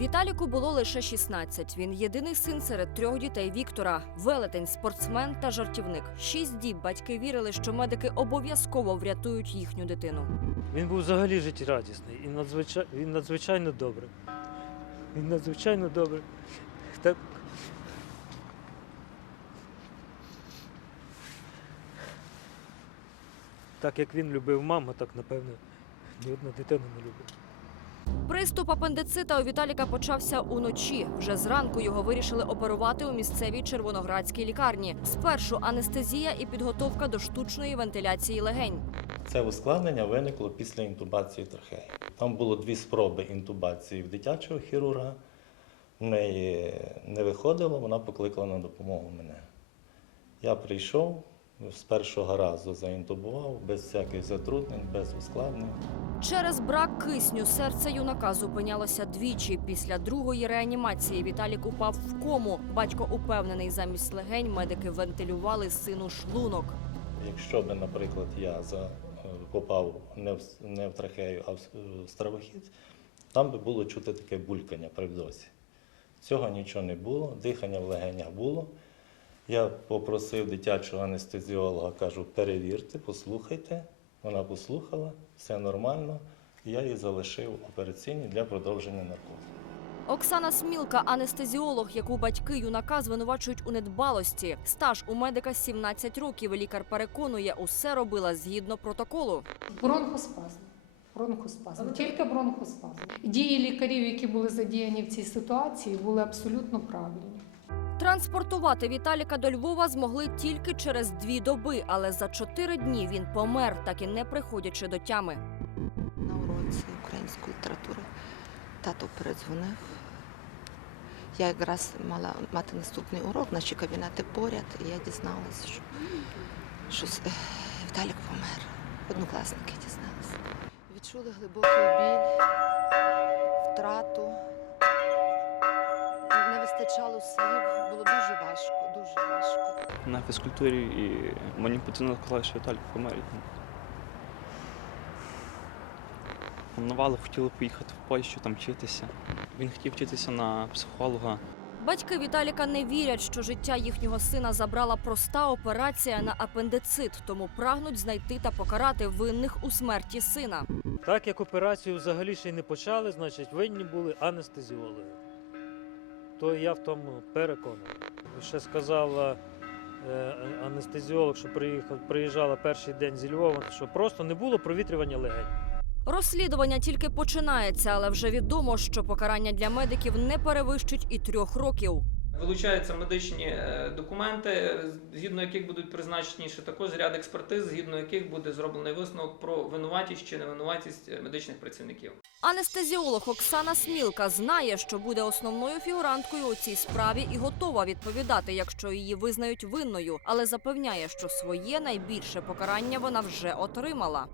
Віталіку було лише 16. Він єдиний син серед трьох дітей Віктора, велетень, спортсмен та жартівник. Шість діб батьки вірили, що медики обов'язково врятують їхню дитину. Він був взагалі життєрадісний і надзвичай... він надзвичайно добрий. Він надзвичайно добрий. Так... так як він любив маму, так напевно ні одна дитина не любить. Приступ апендицита у Віталіка почався уночі. Вже зранку його вирішили оперувати у місцевій червоноградській лікарні. Спершу анестезія і підготовка до штучної вентиляції легень. Це ускладнення виникло після інтубації трахеї. Там було дві спроби інтубації в дитячого хірурга. В неї не виходило, вона покликала на допомогу мене. Я прийшов, з першого разу заінтубував, без всяких затруднень, без ускладнень. Через брак кисню серце юнака зупинялося двічі. Після другої реанімації Віталік упав в кому. Батько упевнений, замість легень медики вентилювали сину шлунок. Якщо би, наприклад, я е, попав не в, не в трахею, а в стравохід, там би було чути таке булькання при вдосі. Цього нічого не було, дихання в легенях було. Я попросив дитячого анестезіолога, кажу, перевірте, послухайте. Вона послухала, все нормально. І я її залишив в операційній для продовження наркозу. Оксана Смілка, анестезіолог, яку батьки юнака звинувачують у недбалості. Стаж у медика 17 років. Лікар переконує, усе робила згідно протоколу. Бронхоспазм. Бронхоспазм. Тільки бронхоспазм. Дії лікарів, які були задіяні в цій ситуації, були абсолютно правильні. Транспортувати Віталіка до Львова змогли тільки через дві доби, але за чотири дні він помер, так і не приходячи до тями. на уроці української літератури. Тато передзвонив. Я якраз мала мати наступний урок, наші кабінети поряд, і я дізналася, що щось е, Віталік помер. Однокласники дізналися. Відчули глибокий біль, втрату. Не вистачало слів, на фізкультурі і мені постійно казали, що Віталік помер. Планували, хотіли поїхати в Польщу, там вчитися. Він хотів вчитися на психолога. Батьки Віталіка не вірять, що життя їхнього сина забрала проста операція на апендицит, тому прагнуть знайти та покарати винних у смерті сина. Так як операцію взагалі ще й не почали, значить винні були анестезіологи. То я в тому переконаний. Ще сказала е, анестезіолог, що приїхав, приїжджала перший день зі Львова, що просто не було провітрювання легень. Розслідування тільки починається, але вже відомо, що покарання для медиків не перевищить і трьох років. Вилучаються медичні е, документи, згідно яких будуть призначені ще також ряд експертиз, згідно яких буде зроблений висновок про винуватість чи невинуватість е, медичних працівників. Анестезіолог Оксана Смілка знає, що буде основною фігуранткою у цій справі і готова відповідати, якщо її визнають винною, але запевняє, що своє найбільше покарання вона вже отримала.